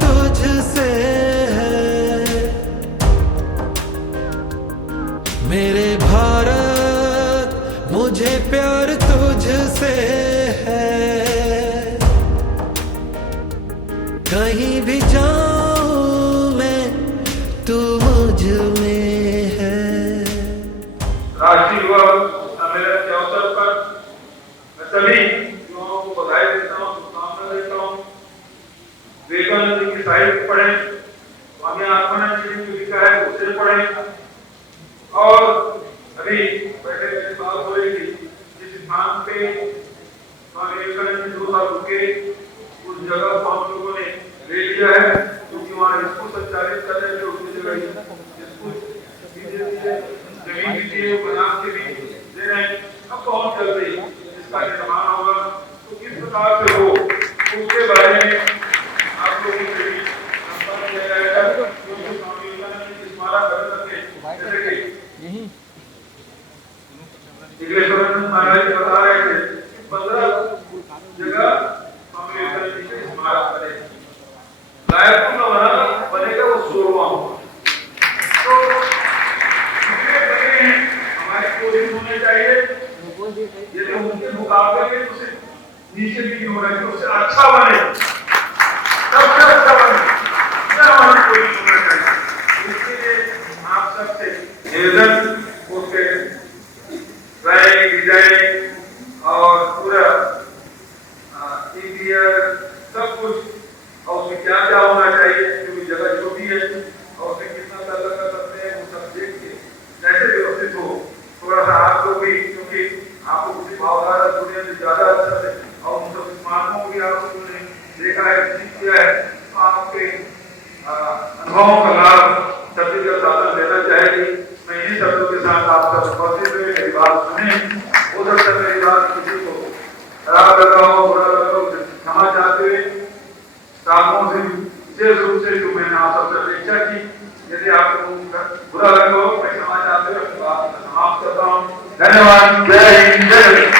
तुझसे है मेरे भारत, मुझे प्यार तुझसे है। कहीं भी जाऊं मैं, तू मुझ में है। राष्ट्रीय युवा सम्मेलन के अवसर पर मैं सभी युवाओं को बधाई देता हूँ, शुभकामनाएं देता हूँ। विवेकानंद जी की साहित्य पढ़ें, स्वामी आत्मानंद जी की लिखा है उसे पढ़ें। और अभी बैठे मेरे बात हो रही थी, जिस स्थान पे स्वामी विवेकानंद जी 2 साल रुके, उस जगह को हम लोगों ने ले लिया है, क्योंकि वहाँ स्कूल संचालित कर रहे थे। उसकी जगह स्कूल जमीन भी दिए, बनास के भी दे रहे हैं। अब बहुत जल्दी इसका निर्माण होगा, तो किस प्रकार से हो उसके बारे में आप लोगों से भी संपर्क किया जाएगा। क्योंकि स्वामी विवेकानंद जी स्मारक कर सके, जैसे कि विवेकानंद महाराज जी बता रहे थे कि 15 जगह स्वामी विवेकानंद जी के स्मारक बने। रायपुर में बनेगा वो 16वां होगा। तो हमारी कोशिश होनी चाहिए, यदि उनके मुकाबले में तो नीचे भी हो रहा है, तो उससे अच्छा बने, सबसे अच्छा बने, हमारी कोशिश होना चाहिए। इसके लिए आप सबसे निवेदन, उसके ड्राइंग, डिजाइन और पूरा इंटीरियर सब कुछ, और उसमें क्या क्या होना चाहिए, क्योंकि जगह छोटी है और उसमें कितना कलर कर सकते हैं, वो सब देख के कैसे व्यवस्थित हो। थोड़ा सा आप लोग भी, क्योंकि आपको किसी भावधारा दुनिया में ज्यादा अच्छा है और उन सब स्मारकों को भी आप लोगों ने देखा है, सीख किया है, तो आपके अनुभवों का लाभ सभी का साधन लेना चाहिए। मैं इन्हीं शब्दों के साथ आप सब उपस्थित हुए, मेरी बात सुने। हो सकता है मेरी बात किसी को खराब लगा हो, बुरा लगा हो, क्षमा चाहते हुए सामों से विशेष रूप से जो मैंने आप सबसे अपेक्षा की, यदि आपको बुरा लगा हो, मैं क्षमा चाहते हुए अपनी बात समाप्त करता हूँ। धन्यवाद। जय हिंद, जय